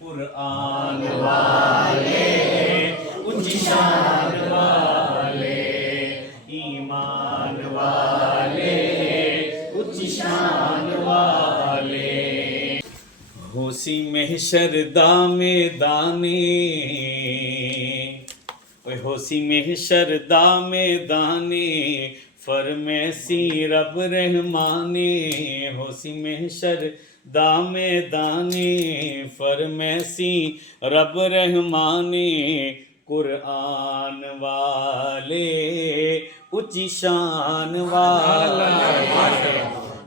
قرآن والے اونچی شان والے، ایمان والے اونچی شان والے، ہوسی محشر دانے ہوسی محشر دانے فرمیسی رب رحمانے، ہوسی محشر دانے فرمیسی رب رحمانے، قرآن والے اونچی شان والے،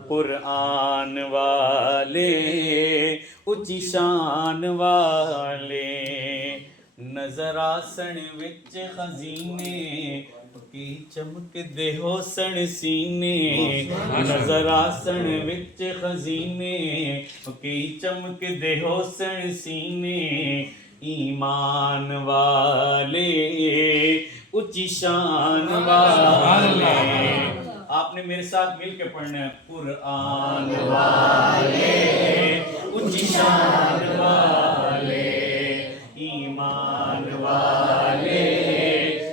قرآن والے اونچی شان والے، نظر آسن وچ خزینے کی چمک دے حسن سینے، نظر آسن وچ خزینے کی چمک دے حسن سینے، ایمان والے اونچی شان والے۔ آپ نے میرے ساتھ مل کے پڑھنا ہے، قرآن والے اونچی شان والے، ایمان والے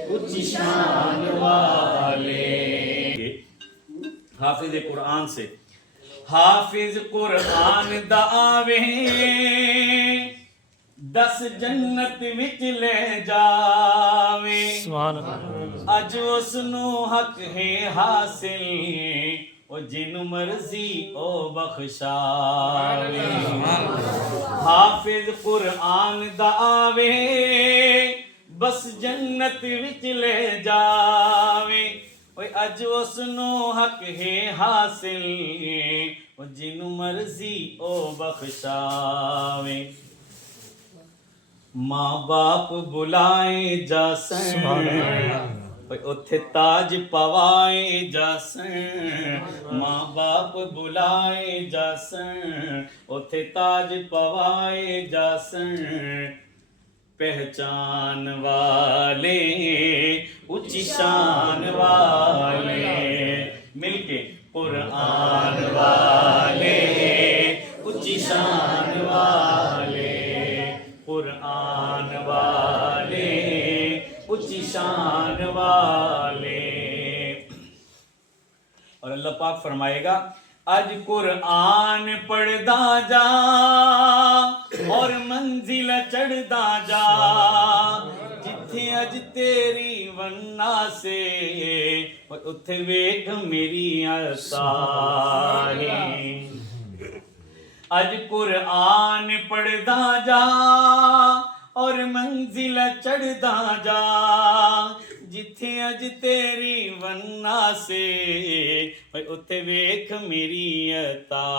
اونچی شان والے۔ حافظ قرآن سے، حافظ قرآن دا آوے 10 جنت وچ لے جاوے، اج اس نو حق ہے حاصل او جن مرضی او بخشاوے، حافظ قرآن دا آوے بس جنت وچ لے جاوے، اج اس نو حق ہے حاصل او جن مرضی او بخشاوے، ماں باپ بلائے جاسن اتھے تاج پوائے جاسن، ماں باپ بلائے جاسن اتھے تاج پوائے جاسن، پہچان والے اونچی شان والے، مل کے قرآن والے اونچی شان والے، قرآن والے اونچی شان والے۔ اور اللہ پاک فرمائے گا اج قرآن پڑھدا جا اور منزل چڑھدا جا، جتھے اج تیری ونا سے اتھے ویکھ میری عطا ہے، اج قرآن پڑھدا جا اور منزل چڑھدا جا، جتھے اج تیری ونا سے اتھے ویکھ میری عطا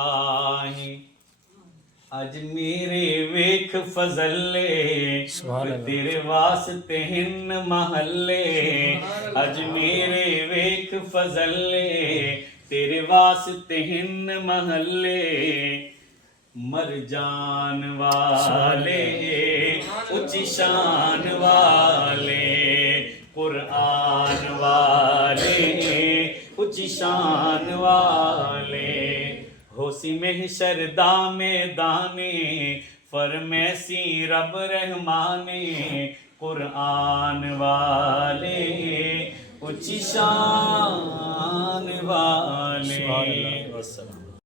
ہے، اج میرے ویکھ فضلے تیرے واسطے ہن محلے، اج میرے ویکھ فضلے تیرے واسطے ہن محلے، مر جان والے اونچی شان والے، قرآن والے اونچی شان والے، ہوسی محشر دانے فرمیسی رب رحمانے، قرآن والے اونچی شان والے۔